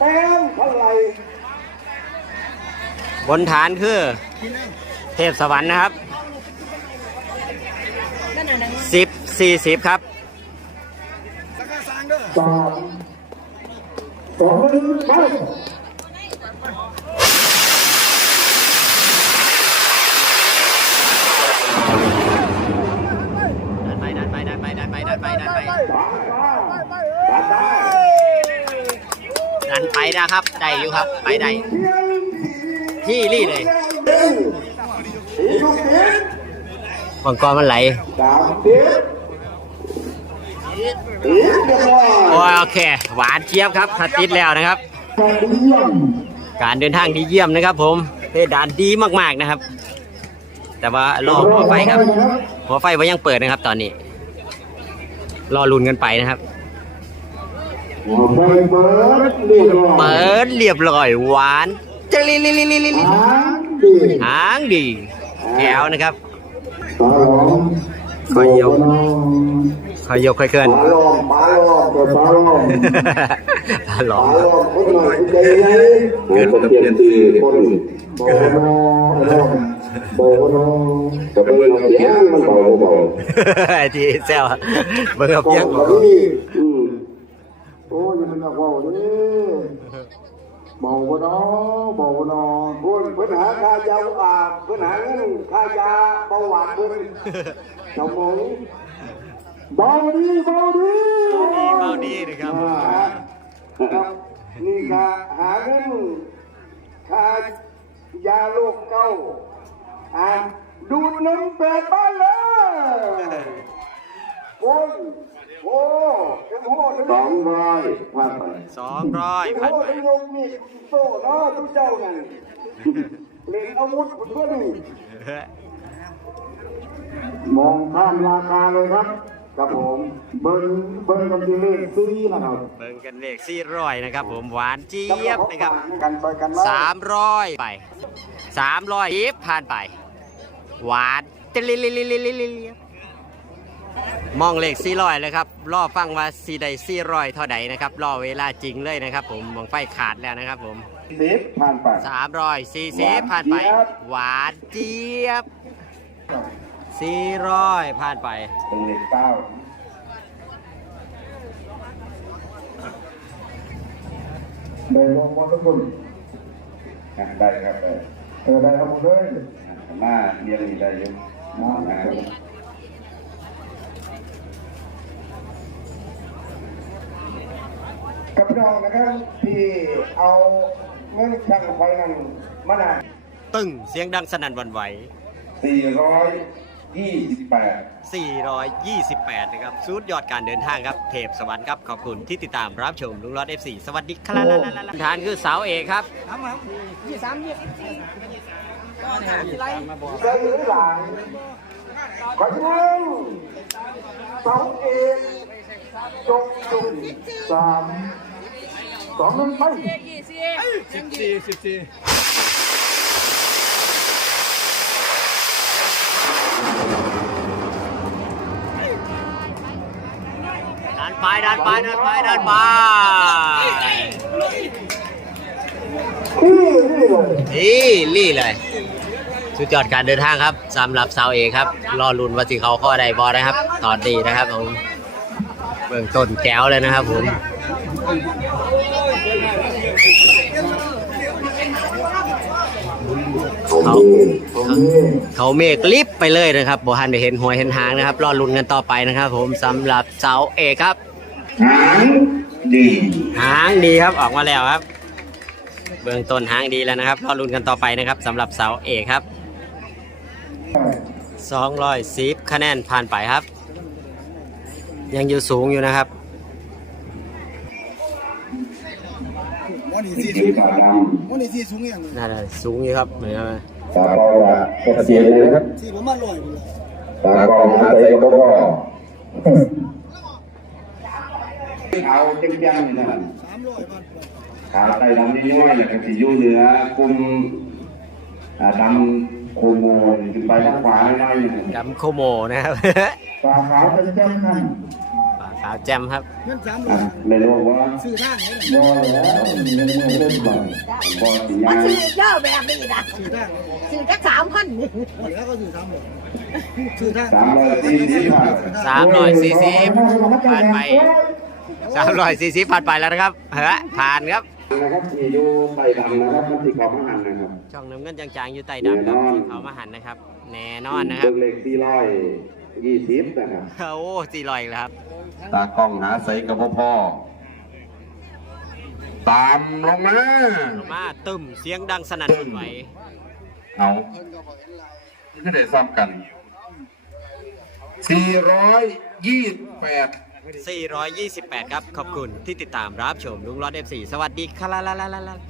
แป้งเท่าไหร่บนฐานคือ เทพสวรรค์นะครับสิบสี่สิบครับสามสองหนึ่งไป ดันไปดันไปดันไปดันไปดันไปดันไป ตัดได้ ดั นไปนะครับได้อยู่ครับไปได้ที่รี่เลยสี่ลูกติดมังกรมันไหลโอโอเค หวานเจี๊ยบครับถ้าติดแล้วนะครับ การเดินทางดีเยี่ยมนะครับ ผมเพดานดีมากๆนะครับ แต่ว่ารอหัวไฟครับ หัวไฟว่ายังเปิดนะครับ ตอนนี้ รอลุนกันไปนะครับ เปิดเรียบร้อยเปิดเรียบร้อยหวานจะลิลิลิลิลิลิหางดีหางดีแก้วนะครับคอยยกคอยยกค่อยเคลื่อนปลาหลอมปลาลอมปลาลอมปลาลอมคนหน่อยใจเย็นเกิดเปลี่ยนตีคนโบโนโบโนจะเป็นเสียงมันเบาเบาที่แซวเบิ่งกับเพียงงแบบนี้อืม โอ้ยมันจะเบาเนี่ยเบาบ่เนาะเบาบ่เนาะเพิ่นเพิ่นหาค่ายาอ่าเพิ่นหาเงินค่ายาเบาหวานเพิ่นเจ้าหมูเบาดีเบาดีเบาดีนะครับครับนี่ค่ะหาเงินค่ายาโรคเก้าอ่าดูดน้ำแปดบ้านเลย โอ้ยโอ้เอ็มโหสองร้อยผ่านไปสองร้อยเอ็มพันโหไปทั้ยงนี่โซ่เนาะทุกเจ้านั่นเล่นอาวุธเพื่อนมองข้ามราคาเลยครับครับผมเบิ้งเบิ้งกันที่เลขซี่นะครับเบิ่งกันเลขสี่ร้อยนะครับ ผมหวานเจี๊ยบนะครับกันไปกันมาสามร้อยไปสามร้อยอีฟผ่านไป หวานจะลิลิลิลิลิลิลิ มองเลขสี่ร้อยเลยครับรอฟังว่าสีใดสี่ร้อยเท่าใดนะครับรอเวลาจริงเลยนะครับ ผมมองไฟขาดแล้วนะครับ ผมสิบผ่านไปสามร้อยสี่สิบผ่านไป หวานเจี๊ยบหวานเจี๊ยบสี่ร้อยผ่านไปเป็นเลขเก้าได้ลงบอลทุกคนได้ครับได้เออได้ครับหมดเลยมาเรียงนี่ได้อยังมา กับพี่น้องนะครับที่เอาเงินช่างไฟนั้นมาหนาตึ้งเสียงดังสนั่นหวันไหวสี่ร้อยยี่สิบแปด428 นะครับสุดยอดการเดินทางครับ เทพสวรรค์ครับ ขอบคุณที่ติดตามรับชมลุงรอด F4 สวัสดีครับทานคือเสาเอกครับเดินหรือหลังขอเชิญสองเอกจงจุนสาม สองหนึ่งไปดันไปดันไปดันไปดันไปนี่นี่เลยนี่เลยสุดยอดการเดินทางครับสำหรับเสาเอกครับ รอลุนว่าสิเขาข้อใดบอนะครับ ตอนดีนะครับผมเบื้องต้นแก้วเลยนะครับผม เขาเขาเมฆลิฟไปเลยนะครับบอฮันได้เห็นหัวเห็นหางนะครับ รอลุ้นกันต่อไปนะครับ ผมสำหรับเสาเอกครับ หางดีหางดีครับออกมาแล้วครับ เบื้องต้นหางดีแล้วนะครับ รอลุ้นกันต่อไปนะครับสำหรับเสาเอกครับ210คะแนนผ่านไปครับ ยังอยู่สูงอยู่นะครับวันนี้สี่ดีตาดวันนี้สี่สูงอย่างน่าจะสูงอยู่ครับเหมือนกันำ ตาเบาหวานเสียเลยนะครับสี่ประมาณร้อยพุ่นล่ะตากองหาใจก็พอเอาเต็มยังเลยนะครับสามร้อยบาทขาไตดำน้อยๆนะครับที่อยู่เหนือกลุ่มอ่าดำโคโมนขึ้นไปทางขวาน้อยๆนะครับดำโคโมนะครับฝ่าขาวเป็นเจ้าท่านปาก ขาวแจ่มครับ เงินสามร้ออะยในโลกว่าซื้อทางไหนบอแล้วเงินเมื่อเริ่มบ่อยบอสิมัยานซื้อเยอะแบบนี้นะซื้อทางซื้อแค่สามพันนี่แล้วก็ซื้อสามร้อยซื้อทางสามร้อยสี่สิบบาทสามร้อยสี่สิบผ่านไปสามร้อยสี่สิบผ่านไปแล้วนะครับเฮ้ยผ่านครับ นะครับที่อยู่ใต้ดำนะครับมันที่ขอบอาหารนะครับ ช่องน้ำเงินจางๆอยู่ใต้ดำครับที่เขามาหันนะครับ แน่นอนนะครับ เบิ่งเลขสี่ร้อยยี่สิบนะครับ โอ้สี่ร้อยแล้วครับ ตากล้องหาใส่กับพ่อ ตามลงมาลงมาตึมเสียงดังสนั่นหวั่นไหวเอาที่ได้ซ้อมกันสี่ร้อยยี่สิบแปด428 ครับ ขอบคุณที่ติดตามรับชมลุงรอดเอฟซีสวัสดีครับ